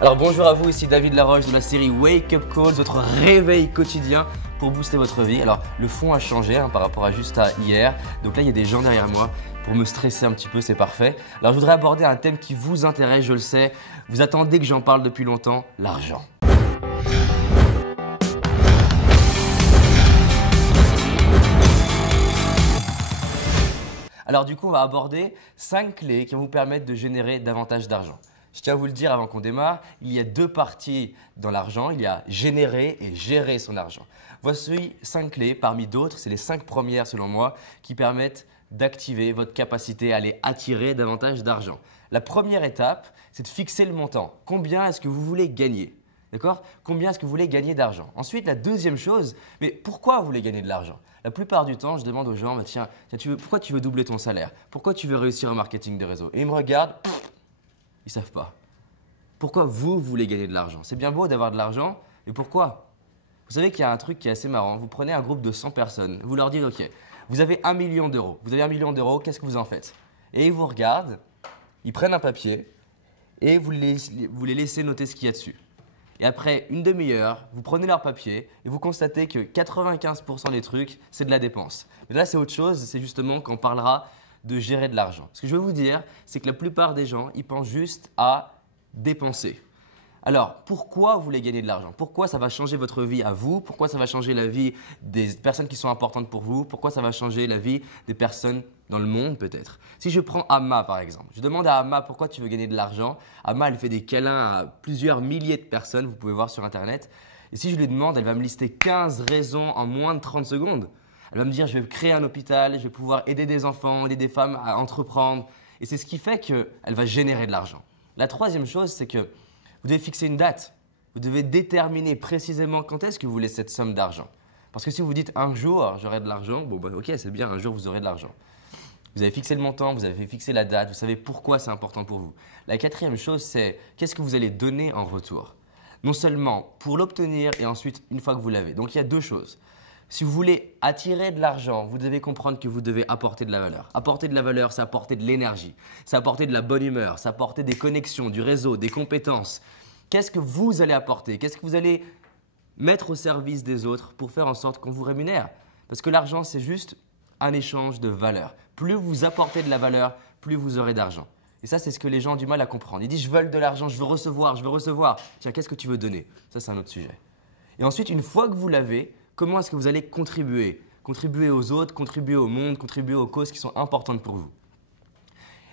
Alors bonjour à vous, ici David Laroche de la série Wake Up Calls, votre réveil quotidien pour booster votre vie. Alors le fond a changé par rapport à juste à hier, donc là il y a des gens derrière moi pour me stresser un petit peu, c'est parfait. Alors je voudrais aborder un thème qui vous intéresse, je le sais, vous attendez que j'en parle depuis longtemps, l'argent. Alors du coup on va aborder 5 clés qui vont vous permettre de générer davantage d'argent. Je tiens à vous le dire avant qu'on démarre, il y a deux parties dans l'argent, il y a générer et gérer son argent. Voici 5 clés, parmi d'autres, c'est les 5 premières selon moi, qui permettent d'activer votre capacité à aller attirer davantage d'argent. La première étape, c'est de fixer le montant. Combien est-ce que vous voulez gagner? D'accord? Combien est-ce que vous voulez gagner d'argent? Ensuite, la deuxième chose, mais pourquoi vous voulez gagner de l'argent? La plupart du temps, je demande aux gens, tiens, pourquoi tu veux doubler ton salaire? Pourquoi tu veux réussir au marketing de réseau? Et ils me regardent. Ils ne savent pas. Pourquoi vous voulez gagner de l'argent? C'est bien beau d'avoir de l'argent, mais pourquoi? Vous savez qu'il y a un truc qui est assez marrant. Vous prenez un groupe de 100 personnes, vous leur dites, OK, vous avez 1 million d'euros. Vous avez 1 million d'euros, qu'est-ce que vous en faites? Et ils vous regardent, ils prennent un papier et vous les laissez noter ce qu'il y a dessus. Et après une demi-heure, vous prenez leur papier et vous constatez que 95% des trucs, c'est de la dépense. Mais là, c'est autre chose, c'est justement qu'on parlera de gérer de l'argent. Ce que je veux vous dire, c'est que la plupart des gens, ils pensent juste à dépenser. Alors, pourquoi vous voulez gagner de l'argent? Pourquoi ça va changer votre vie à vous? Pourquoi ça va changer la vie des personnes qui sont importantes pour vous? Pourquoi ça va changer la vie des personnes dans le monde peut-être? Si je prends Amma par exemple, je demande à Amma pourquoi tu veux gagner de l'argent. Amma, elle fait des câlins à plusieurs milliers de personnes, vous pouvez voir sur internet. Et si je lui demande, elle va me lister 15 raisons en moins de 30 secondes. Elle va me dire, je vais créer un hôpital, je vais pouvoir aider des enfants, aider des femmes à entreprendre. Et c'est ce qui fait qu'elle va générer de l'argent. La troisième chose, c'est que vous devez fixer une date. Vous devez déterminer précisément quand est-ce que vous voulez cette somme d'argent. Parce que si vous vous dites un jour, j'aurai de l'argent, bon, ok, c'est bien, un jour vous aurez de l'argent. Vous avez fixé le montant, vous avez fixé la date, vous savez pourquoi c'est important pour vous. La quatrième chose, c'est qu'est-ce que vous allez donner en retour. Non seulement pour l'obtenir et ensuite une fois que vous l'avez. Donc il y a deux choses. Si vous voulez attirer de l'argent, vous devez comprendre que vous devez apporter de la valeur. Apporter de la valeur, c'est apporter de l'énergie, c'est apporter de la bonne humeur, c'est apporter des connexions, du réseau, des compétences. Qu'est-ce que vous allez apporter? Qu'est-ce que vous allez mettre au service des autres pour faire en sorte qu'on vous rémunère? Parce que l'argent, c'est juste un échange de valeur. Plus vous apportez de la valeur, plus vous aurez d'argent. Et ça, c'est ce que les gens ont du mal à comprendre. Ils disent, je veux de l'argent, je veux recevoir, je veux recevoir. Tiens, qu'est-ce que tu veux donner? Ça, c'est un autre sujet. Et ensuite, une fois que vous l'avez, comment est-ce que vous allez contribuer? Contribuer aux autres, contribuer au monde, contribuer aux causes qui sont importantes pour vous.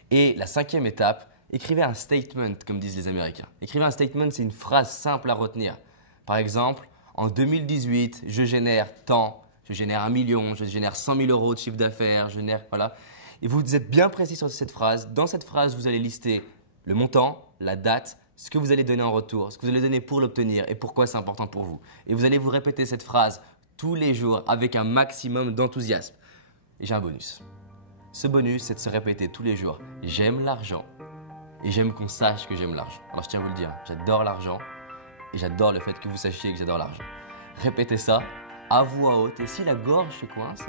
Et la cinquième étape, écrivez un statement, comme disent les Américains. Écrivez un statement, c'est une phrase simple à retenir. Par exemple, en 2018, je génère tant, je génère 1 million, je génère 100 000 euros de chiffre d'affaires, je génère, voilà. Et vous êtes bien précis sur cette phrase. Dans cette phrase, vous allez lister le montant, la date, ce que vous allez donner en retour, ce que vous allez donner pour l'obtenir et pourquoi c'est important pour vous. Et vous allez vous répéter cette phrase tous les jours avec un maximum d'enthousiasme. Et j'ai un bonus. Ce bonus, c'est de se répéter tous les jours. J'aime l'argent et j'aime qu'on sache que j'aime l'argent. Alors je tiens à vous le dire, j'adore l'argent et j'adore le fait que vous sachiez que j'adore l'argent. Répétez ça à voix haute et si la gorge se coince,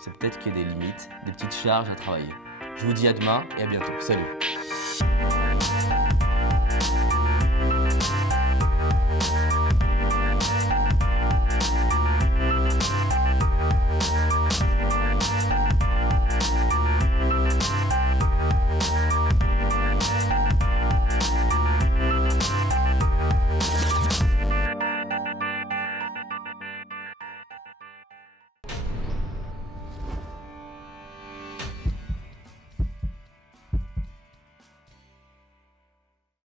c'est peut-être qu'il y a des limites, des petites charges à travailler. Je vous dis à demain et à bientôt. Salut!